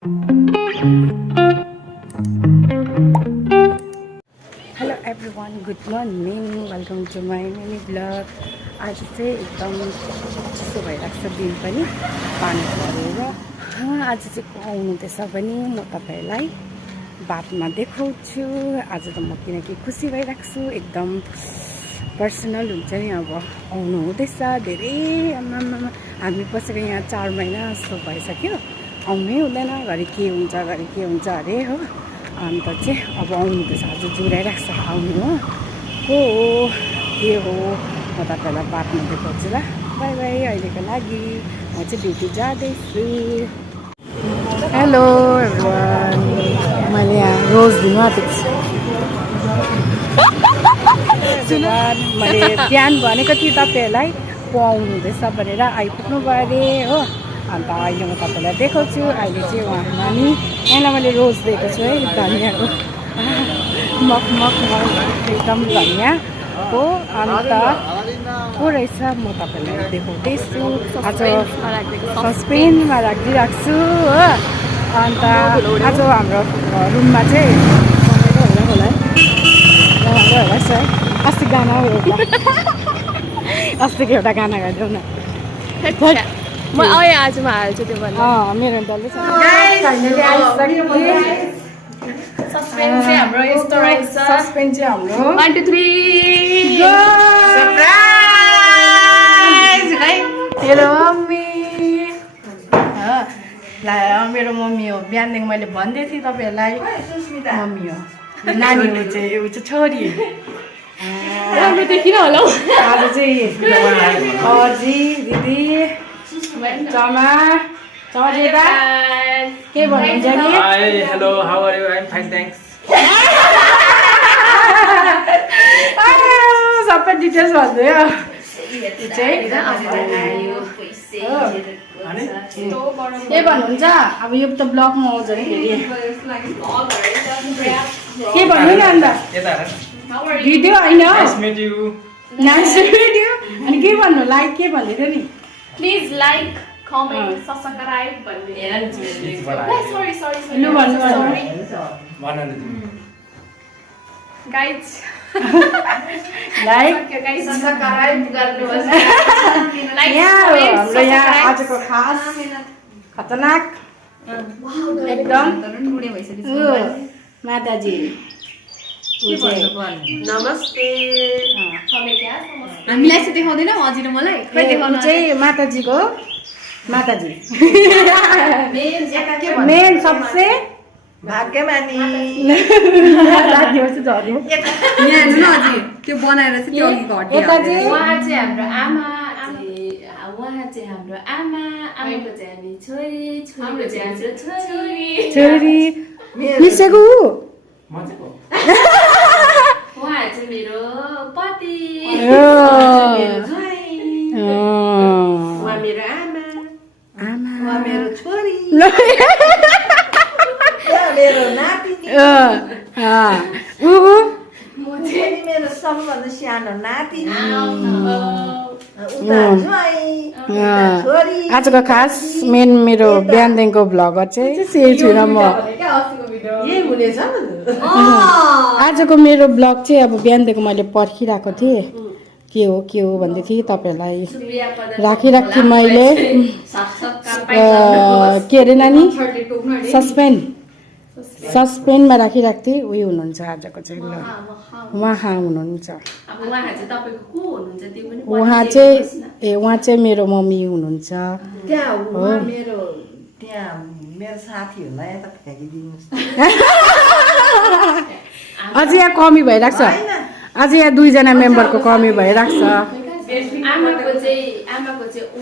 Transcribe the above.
Hello everyone, good morning, welcome to my mini blog. आज चाहिँ एकदम चिसो भइरहेको छ, दिन पनि पानी परेर। आज चाहिँ को आउनुहुँदैछ भने म तपाईँहरूलाई बादमा देखाउँछु। आज त म किनकि खुसी भइरहेको छु, एकदम पर्सनल हुन्छ नि। अब आउनु हुँदैछ धेरै, हामी बसेर यहाँ 4 महिना जस्तो भइसक्यो। आउनै हुँदैन, घरि के हुन्छ अरे हो। अन्त चाहिँ अब आउनुहुँदैछ, आज जुराइरहेको छ आउनु हो। को हो के हो म तपाईँलाई बादमा देखाउँछु ल। बाई बाई, अहिलेको लागि म चाहिँ ड्युटी जाँदैछु। हेलो एभ्रिवान, मैले यहाँ रोज दिनु आँटेको छु। मैले बिहान भनेको थिएँ तपाईँहरूलाई को आउनुहुँदैछ भनेर, आइपुग्नु भयो अरे हो। अन्त अहिले म तपाईँलाई देखाउँछु। अहिले चाहिँ उहाँमा नि यहाँलाई मैले रोज दिएको छु है, धनियाँको मक एकदम धनियाँ हो। अन्त को रहेछ म तपाईँलाई देखाउँदैछु। आज सस्पेनमा राखिदिइरहेको छु हो। अन्त आज हाम्रो रुममा चाहिँ होला है, अस्ति गाना एउटा अस्तिको एउटा गाना गाइदेऊ न। म आजमा हाल्छु त्यो भन्नु। मेरो डल्लै छ। सस्पेन्स चाहिँ हाम्रो यस्तो रहेछ। सस्पेन्स चाहिँ हाम्रो 1 2 3 सरप्राइज है। मेरो मम्मी मेरो मम्मी हो। बिहानदेखि मैले भन्दै थिएँ तपाईँहरूलाई, मम्मी हो। नानी ऊ चाहिँ छोरी। राम्रो देखिन होला। आज चाहिँ अजी दिदी चमा देदा के भन्नुहुन्छ नि? Hi, hello, how are you? I'm fine, thanks. सबै डिटेल्स भन्दैयो। के भन्नुहुन्छ? अब यो त ब्लगमा आउँछ नि फेरि। के भन्नु न अन्त? भिडियो होइन, Nice meet you. Nice video. अनि के भन्नु? लाइक के भन्दै थियो नि? प्लिज लाइक कमेन्ट सब्स्क्राइब भन्नु। लु भन्नु गाइज लाइक गाइज सब्स्क्राइब गर्नुहोस्। हाम्रो यहाँ आजको खास खतरनाक एकदम माताजी नमस्ते। हामीलाई चाहिँ देखाउँदैन अझै मलाई चाहिँ माताजीको माताजी मेन सबसे भाग्यमानी त्यो बनाएर चाहिँ त्यो अघि घट्यो। यता चाहिँ उहाँ चाहिँ हाम्रो आमा, उहाँ चाहिँ हाम्रो आमा, आमाको चाहिँ हामी छोरी, छोरीको चाहिँ हाम्रो छोरी मिसेको उहाँ चाहिँ मेरो पति, उहाँ मेरो आमा, आमा उहाँ मेरो छोरी, मेरो नातिनी, अनि मेरो सबभन्दा सानो नातिनी, उता ज्वाइँ, उता छोरी। आजको खास मेन मेरो बिहानदेखिको भ्लगर चाहिँ सेयर छुइनँ म। यही हुनेछ आजको मेरो ब्लग चाहिँ अब बिहानदेखि मैले पर्खिरहेको थिएँ, के हो भन्दै थिएँ तपाईँहरूलाई राखिरहेको थिएँ मैले। के अरे नानी? सस्पेनमा राखिरहेको थिएँ। उयो हुनुहुन्छ आजको चाहिँ, ल उहाँ हुनुहुन्छ। उहाँ चाहिँ मेरो मम्मी हुनुहुन्छ। त्यहाँ मेरो साथीहरूलाई यता फ्याँकिदिनुहोस्। अझै यहाँ कमी भइरहेको छ, अझै यहाँ 2 जना मेम्बरको कमी भइरहेको छ। आमाको चाहिँ